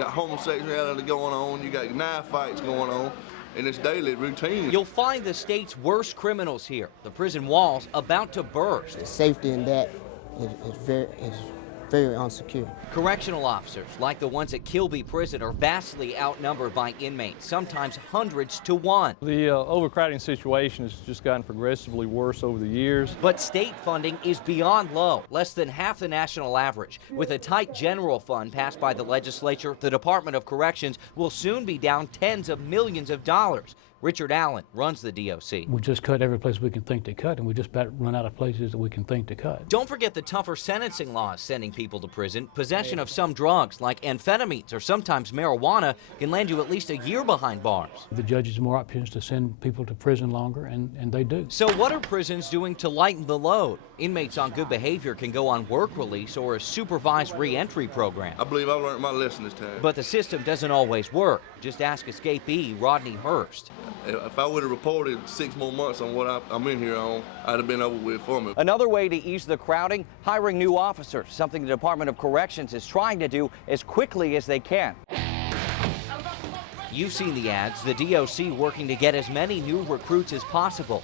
got homosexuality going on, you got knife fights going on, and it's daily routine. You'll find the state's worst criminals here. The prison walls about to burst. The safety in that is very unsecure. Correctional officers, like the ones at Kilby Prison, are vastly outnumbered by inmates, sometimes hundreds to one. The overcrowding situation has just gotten progressively worse over the years. But state funding is beyond low, less than half the national average. With a tight general fund passed by the legislature, the Department of Corrections will soon be down tens of millions of dollars. Richard Allen runs the DOC. We just cut every place we can think to cut, and we just about run out of places that we can think to cut. Don't forget the tougher sentencing laws sending people to prison. Possession of some drugs, like amphetamines or sometimes marijuana, can land you at least a year behind bars. The judges have more options to send people to prison longer, and they do. So what are prisons doing to lighten the load? Inmates on good behavior can go on work release or a supervised re-entry program. I believe I learned my lesson this time. But the system doesn't always work. Just ask escapee Rodney Hurst. If I would have reported 6 more months on what I'm in here on, I'd have been over with for me. Another way to ease the crowding, hiring new officers, something the Department of Corrections is trying to do as quickly as they can. You've seen the ads, the DOC working to get as many new recruits as possible.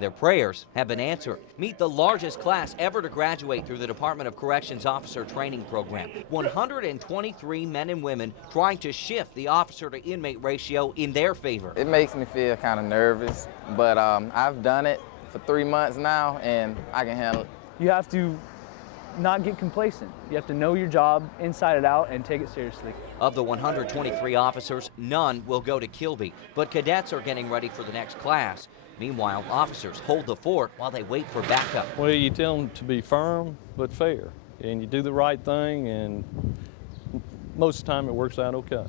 Their prayers have been answered. Meet the largest class ever to graduate through the Department of Corrections Officer Training Program. 123 men and women trying to shift the officer to inmate ratio in their favor. It makes me feel kind of nervous, but I've done it for 3 months now, and I can handle it. You have to not get complacent. You have to know your job inside and out and take it seriously. Of the 123 officers, none will go to Kilby, but cadets are getting ready for the next class. Meanwhile, officers hold the fort while they wait for backup. Well, you tell them to be firm but fair, and you do the right thing, and most of the time it works out okay.